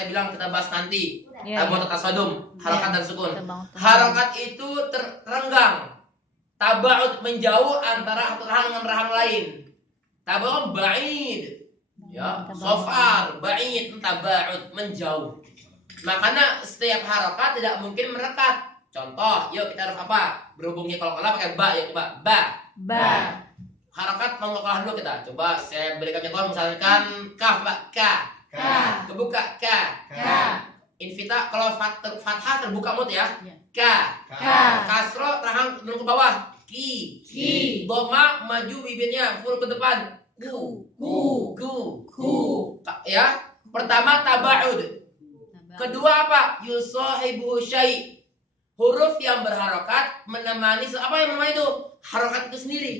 saya bilang kita bahas nanti. Ya, Tabawut tasadum, harokat dan sukun. Harokat. Harokat itu terenggang. Tabaud menjauh antara rahang dengan rahang lain. Tabaud ba'id. Ya, sofar, ba'id, tabaud menjauh. Makanya setiap harokat tidak mungkin merekat. Contoh, yuk kita harus apa? Berhubungnya kalau pakai ba, ya coba ba. Ba. Harokat mengolah dulu kita. Coba saya berikan contoh misalkan kaf, ka. Ka. Kebuka ka. Ka. Infita kalau fathah terbuka mulut ya. Ya. Ka. Ka. Kasro rahang turun ke bawah. Ki. Ki. Doma maju bibirnya full ke depan. Ku. Ku. Ku. Ya. Pertama tabaud. Kedua apa? Yusahibu syai'. Huruf yang berharokat menemani apa yang menemani itu? Harokat itu sendiri.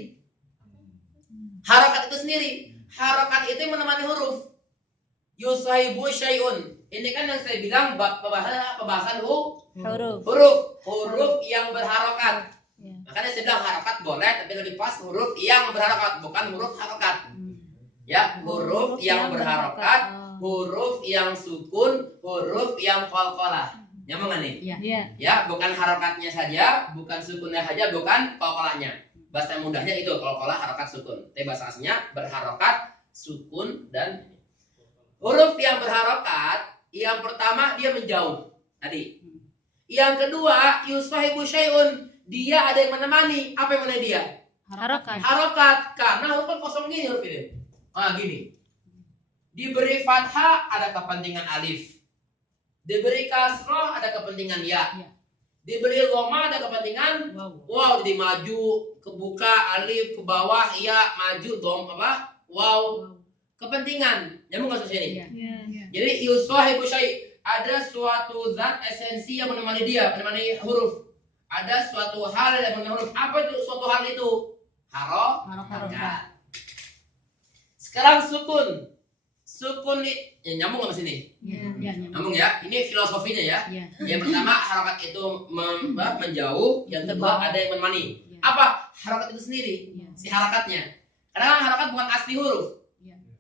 Harokat itu sendiri. Harokat itu yang menemani huruf. Yusahibu syai'un. Ini kan yang saya bilang pembahasan Huruf. Huruf yang berharokat. Ya. Makanya saya bilang harokat boleh, tapi lebih pas huruf yang berharokat, bukan huruf harokat. Ya, huruf yang berharokat, huruf yang sukun, huruf yang qalqalah. Nyambung nggak nih? Iya. Ya, bukan harokatnya saja, bukan sukunnya saja, bukan qalqalahnya. Bahasa mudahnya itu qalqalah, harokat, sukun. Tapi bahasa aslinya berharokat, sukun, dan huruf yang berharokat. Yang pertama dia menjauh tadi. Yang kedua yusahibu syai'un, dia ada yang menemani. Apa yang menemani dia? Harokat. Harokat. Karena huruf kan kosong gini huruf ini. Gini. Diberi fathah ada kepentingan alif. Diberi kasroh ada kepentingan ya. Diberi dhamma ada kepentingan waw. Jadi maju, kebuka, alif, ke bawah, ya, maju, dom apa? Waw. Kepentingan. Nyambung nggak sini? Jadi yusahibu syai', ada suatu zat esensi yang menemani dia, menemani huruf. Ada suatu hal yang menemani huruf. Apa itu suatu hal itu? Harokat. Sekarang sukun. Sukun ya, nyambung nggak sini? Nyambung ya. Ini filosofinya ya. Yang pertama harokat itu menjauh, yang kedua ada yang menemani. Apa? Harokat itu sendiri. Si harakatnya. Karena harokat bukan asli huruf.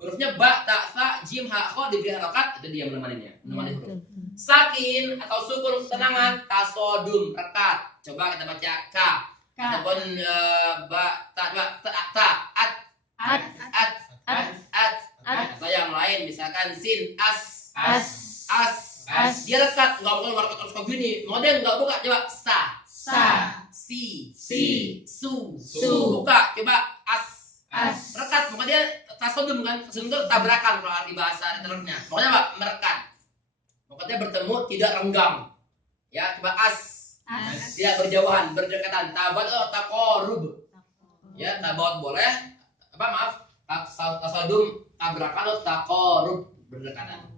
Hurufnya ba, ta, sa, jim, ha, kho diberi harokat, itu dia menemaninya, menemani huruf. Sakin atau sukun ketenangan, tasodum, rekat. Coba kita baca ka. Ataupun ba, ta, at. Atau yang lain misalkan sin, as. Dia rekat, nggak boleh rekat harus kayak gini. Model nggak buka, coba sa, si, su. Buka, coba as. Rekat, pokoknya dia tasodum kan, tasodum itu tabrakan kalau arti bahasa terusnya. Pokoknya apa? Merekat. Pokoknya bertemu tidak renggang. Ya, coba as. Tidak berjauhan, berdekatan. Tabat atau taqarrub. Ya, tabat boleh. Apa maaf? Tasodum tabrakan atau taqarrub, berdekatan.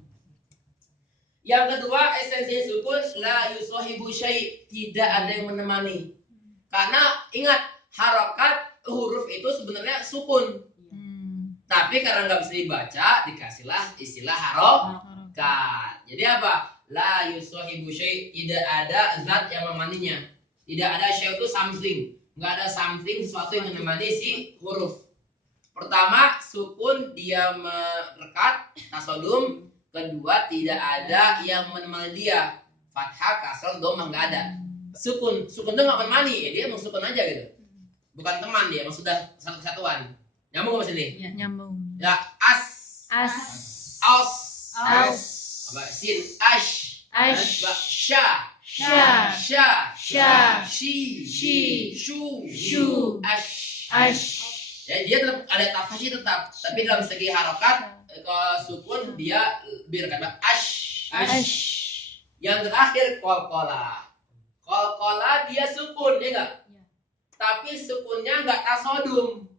Yang kedua, esensi sukun la yusahibu syai', tidak ada yang menemani. Karena ingat, harokat huruf itu sebenarnya sukun. Tapi karena nggak bisa dibaca, dikasihlah istilah harokat. Jadi apa? La yusahibu syai', tidak ada zat yang menemaninya. Tidak ada syai' itu something. Nggak ada something, sesuatu yang menemani si huruf. Pertama, sukun dia merekat, tasodum. Kedua, tidak ada yang menemani dia. Fathah, kasroh, dhamma nggak ada. Sukun itu nggak menemani, dia mau sukun aja gitu. Bukan teman dia, emang sudah satu kesatuan. Nyambung nggak sini? Nyambung. Ya, as. Apa? Sin, ash. Ba, sha. Shi. Shu. Ash. Ya, dia tetap ada tafsir tetap, tapi dalam segi harokat ke sukun dia lebih rekat. Ash. Yang terakhir qalqalah. Qalqalah dia sukun, ya enggak? Tapi sukunnya enggak tasodum.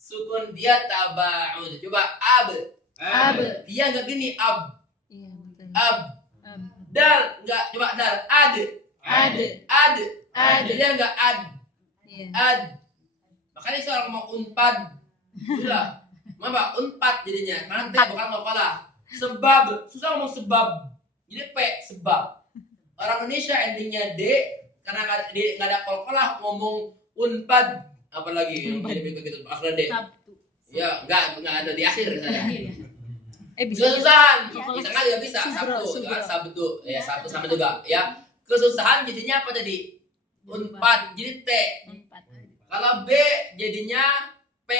Sukun dia tabaud. Coba ab. Dia enggak gini ab. Dal enggak, coba dal. Ad. Dia enggak ad. Makanya seorang mau unpad. Itulah. Mama unpad jadinya. Karena dia bukan qalqalah. Sebab, susah ngomong sebab. Jadi P, sebab. Orang Indonesia endingnya D, karena nggak ada qalqalah ngomong unpad, apalagi jadi begitu akhirnya D. Ya nggak ada di akhir saya. Bisa. Kesusahan. Iya. Misalnya juga bisa Subro, Sabtu, kan? subro. Sabtu, ya Sabtu sama juga, ya. Kesusahan jadinya apa tadi? Unpad, jadi T. Empat. Kalau B jadinya P,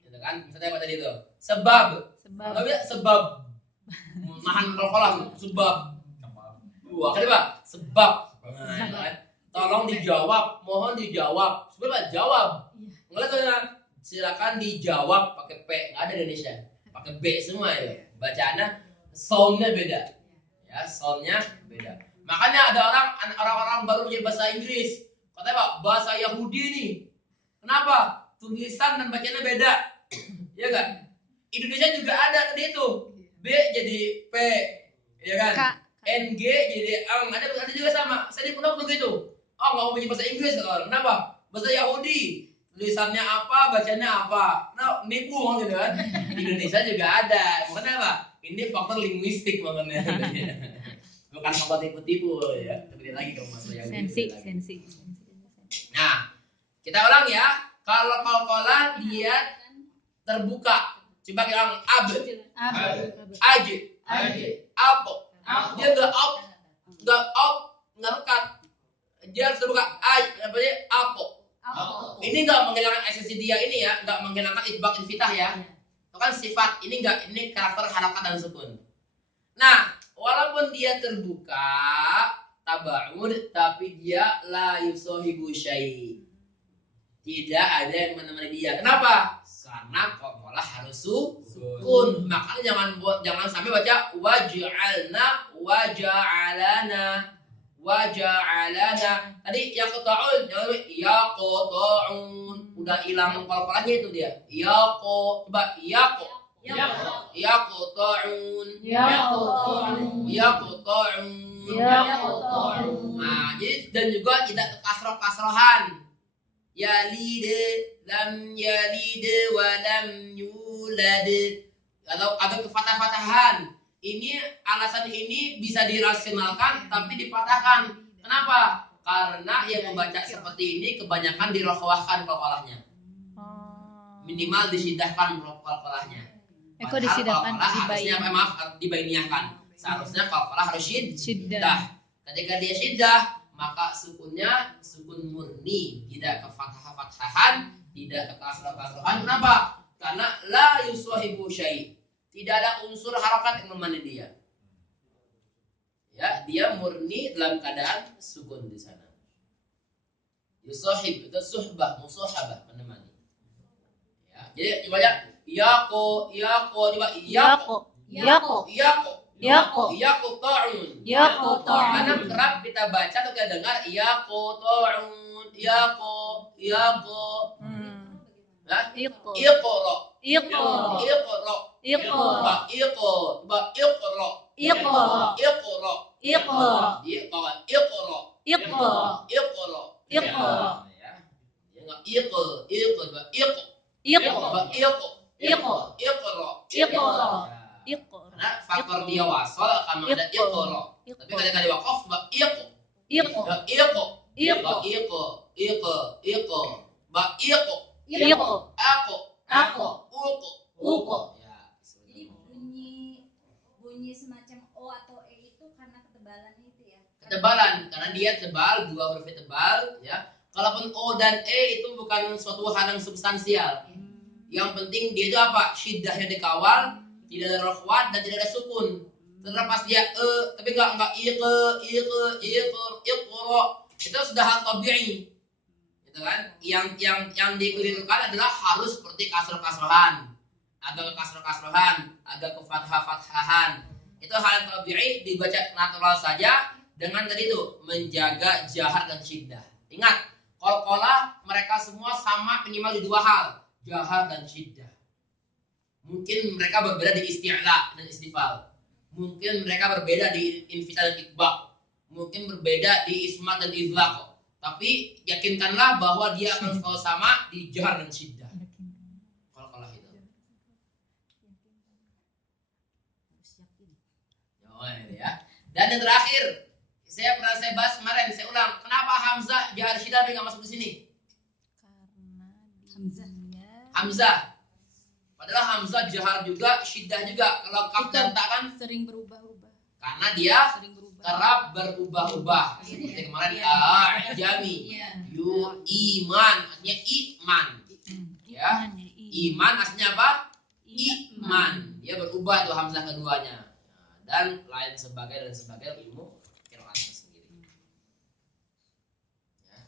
gitu kan? Misalnya apa tadi itu? Sebab. Sebab. Kalau bisa sebab. Mahan kolam, sebab. Wah, kan Pak? Sebab. Nah, kan? Tolong dijawab, mohon dijawab. Sebenarnya jawab. Enggak tuh, silakan dijawab pakai P, nggak ada di Indonesia. Pakai B semua ya. Bacaannya soundnya beda. Ya, soundnya beda. Makanya ada orang-orang baru belajar bahasa Inggris. Katanya Pak, bahasa Yahudi nih. Kenapa? Tulisan dan bacanya beda. Ya kan? Indonesia juga ada tadi itu. B jadi P, ya kan? K. NG jadi ada juga sama. Saya di pondok begitu. Oh, nggak mau belajar bahasa Inggris kalau kenapa? Bahasa Yahudi. Tulisannya apa, bacanya apa. Nah, nipu gitu kan. Di Indonesia juga ada. Makanya apa? Ini faktor linguistik makanya. Bukan faktor tipu-tipu ya. Kembali lagi ke masalah Yahudi. Sensi. Nah, kita ulang ya. Kalau qalqalah dia terbuka. Coba bilang ab, aj, apa. Dia nggak rekat. Dia harus terbuka. Apa dia? Apa. Ini nggak menghilangkan esensi dia ini ya, nggak menghilangkan idbaq infitah ya. Itu kan sifat. Ini karakter harakat dan sukun. Nah, walaupun dia terbuka tabaud, tapi dia la yusahibu syai'. Tidak ada yang menemani dia. Kenapa? Karena qalqalah harus sukun. Makanya jangan sampai baca waj'alna waja'alana. Tadi yaqta'un, jangan yaqta'un. Udah hilang qalqalahnya itu dia. Coba yaqta'un. Nah, jadi dan juga tidak kasroh-kasrohan. Yalid, lam yalid wa lam yulad. Atau ada kefatah-fatahan. Ini alasan ini bisa dirasionalkan tapi dipatahkan. Kenapa? Karena yang membaca seperti ini kebanyakan dirokhwahkan qalqalahnya. Minimal disidahkan qalqalahnya. Kok disidahkan? Harusnya dibainiahkan. Seharusnya qalqalah harus syiddah. Ketika dia syiddah, maka sukunnya sukun murni, tidak ke fathah-fathahan, tidak ke kasrah-kasrahan. Kenapa? Karena la yuswahibu syai'. Tidak ada unsur harakat yang menemani dia. Ya, dia murni dalam keadaan sukun di sana. Yusahib itu suhbah, musahabah, menemani. Ya, jadi coba ya, yaqo, coba yaqta'un. Karena kerap kita baca atau kita dengar yaqta'un, yaqo. Nah, iqra. Karena faktor dia wasal akan ada iqra. Tapi ketika di waqaf uqo. Ya, jadi bunyi semacam o atau e itu karena ketebalannya itu ya. Ketebalan, karena dia tebal, dua hurufnya tebal, ya. Kalaupun o dan e itu bukan suatu hal yang substansial. Yang penting dia itu apa? Syiddahnya dikawal, tidak ada rokhwat dan tidak ada sukun. Terlepas dia tapi enggak iqra, itu sudah hal tabi'i. Gitu kan? Yang dikelirukan adalah harus seperti kasroh-kasrohan, agak ke kasroh-kasrohan, agak ke fathah-fathahan. Itu hal yang tabi'i, dibaca natural saja dengan tadi itu menjaga jahar dan syiddah. Ingat, qalqalah mereka semua sama minimal di dua hal, jahar dan syiddah. Mungkin mereka berbeda di isti'la dan istifal. Mungkin mereka berbeda di infital dan ikbaq. Mungkin berbeda di ismat dan izlaq. Tapi yakinkanlah bahwa dia akan selalu sama di jahar dan syiddah. Qalqalah itu. Ya. Dan yang terakhir, saya bahas kemarin, saya ulang. Kenapa Hamzah jahar syiddah tapi nggak masuk di sini? Hamzah. adalah hamzah jahar juga, syiddah juga. Kalau kaf dan ta kan Sering berubah-ubah. karena dia Sering berubah. kerap berubah-ubah. Seperti kemarin a'jami, Iya. yu iman, artinya iman. Ya, iman aslinya apa? Iman. Dia berubah tuh hamzah keduanya. Dan lain sebagainya ilmu qiraat.